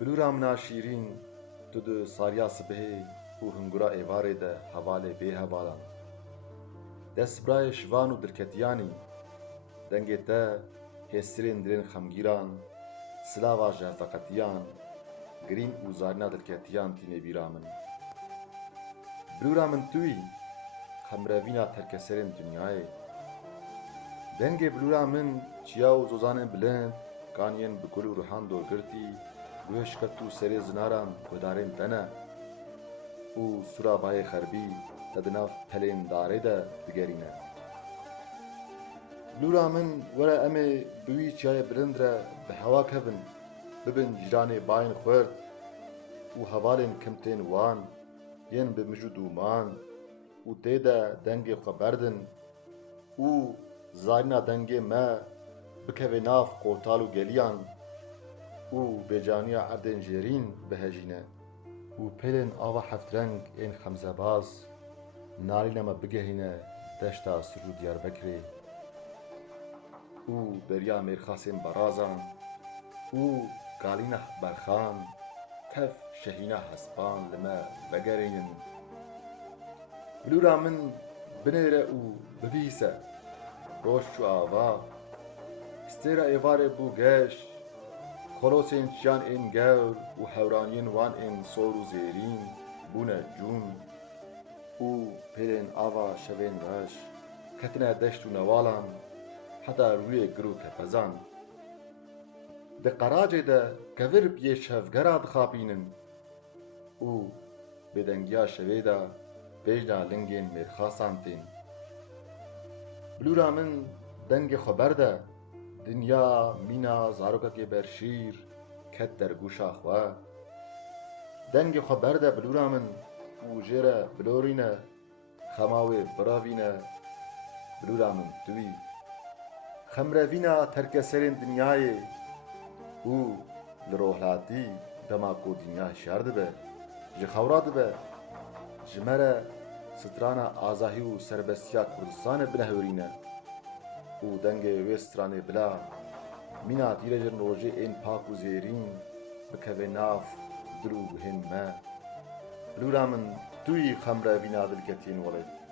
بلورا منا شیرین تو ده ساریا سبهی و هنگورا ایواره ده حواله به حوالان دست برای شوان و درکتیانی دنگه تا هسترین درین خمگیران سلاوا جهفقتیان گرین و زارنا درکتیان تینه بیرامن بلورا من توی خمروینا ترکسرین دنیای دنگه بلورا من چیا و زوزان بلند کانین بکل و روحان دورگرتی گوشکتو سری زناران گدارین تنه او سرابای خربی تدناف پلین داره ده دگرینه بلورا من وره امه بوی چیای بلند را به هوا کبن ببن جران باین خورد و حوالین کمتین وان ین به مجود مان و تیده دنگ خبردن او زارنا دنگ ما بکوه ناف قوتال و گلیان او بجانیا عردن جرین بهجینه و پیلن آوا هفت رنگ این خمزه باز نالی نما بگهینه دشتا سرو دیار بکری او بریا میرخاسین برازان او گالینه برخان تف شهینه حسبان لما بگرینن بلورا من بنیره او ببیسه روش چو آوا استیرا ایواره بو گش خلوصین چیان این گور و حورانین وان این سور و زیرین بونه جون او پیرین آوا شوین رش کتنه دشت و نوالان حتی روی گرو کپزان ده قراجه ده کور بیه شفگرا دخابینن او بدنگیا شوی ده بیجنا لنگین میرخاسان تین بلورا من دنگ خبر ده دنیا مینا زاروکا که برشیر کت در گوشا خواه دنگ خبر ده بلورا من و جیره بلورینه خماوه براوینه بلورا من توی خمروینا ترک سرین دنیای او لروحلاتی دماغو دنیا شرد به جخوراد به جمره سترانا آزاهی و سربستیا کردستان بنهورینه او دنگ وسترانه بلا مینا تیرجن روژه این پاک و زیرین بکوه ناف درو هن ما بلورا من توی خمره وینا دلکتین ولد